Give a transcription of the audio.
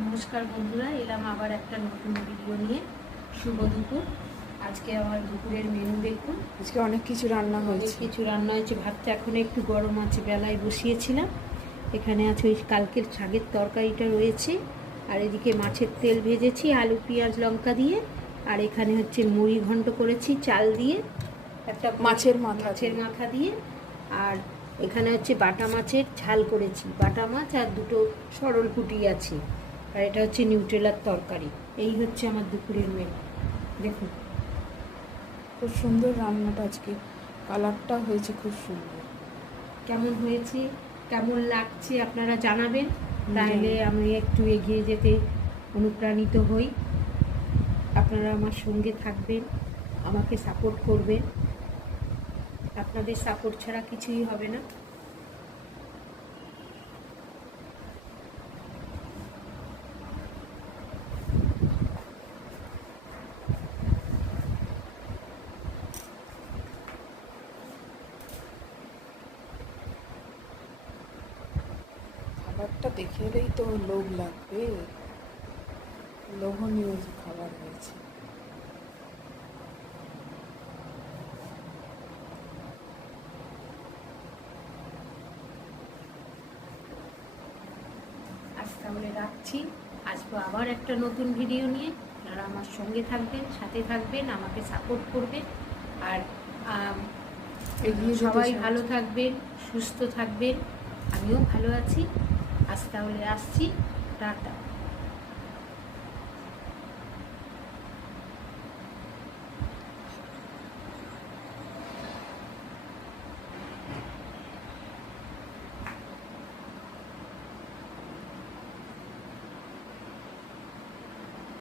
নমস্কার বন্ধুরা, এলাম আবার একটা নতুন ভিডিও নিয়ে। শুভ দুপুর। আজকে আমার দুপুরের মেনু দেখুন। আজকে অনেক কিছু রান্না হয়েছে। রান্না হয়েছে। ভাতটা এখন একটু গরম আছে, বেলায় বসিয়েছিলাম। এখানে আছে ওই কালকের শাকের তরকারিটা রয়েছে, আর এদিকে মাছের তেল ভেজেছি আলু পেঁয়াজ লঙ্কা দিয়ে। আর এখানে হচ্ছে মুড়ি ঘন্ট করেছি চাল দিয়ে, একটা মাছের মাথা দিয়ে। আর এখানে হচ্ছে বাটা মাছের ঝাল করেছি, বাটা মাছ আর দুটো সরলপুটি আছে। আর এটা হচ্ছে নিউট্রেলার তরকারি। এই হচ্ছে আমার দুপুরের মেনু। দেখুন খুব সুন্দর রান্নাটা, আজকে কালারটা হয়েছে খুব সুন্দর। কেমন হয়েছে, কেমন লাগছে আপনারা জানাবেন, তাহলে আমি একটু এগিয়ে যেতে অনুপ্রাণিত হই। আপনারা আমার সঙ্গে থাকবেন, আমাকে সাপোর্ট করবেন। আপনাদের সাপোর্ট ছাড়া কিছুই হবে না। খাবারটা দেখে এলেই তো লোভ লাগবে, লোভনীয় খাবার হয়েছে। আজ তাহলে রাখছি। আসবো আবার একটা নতুন ভিডিও নিয়ে। আপনারা আমার সঙ্গে থাকবেন, সাথে থাকবেন, আমাকে সাপোর্ট করবেন। আর সবাই ভালো থাকবেন, সুস্থ থাকবেন। আমিও ভালো আছি। আজ তাহলে আসছি। টাটা।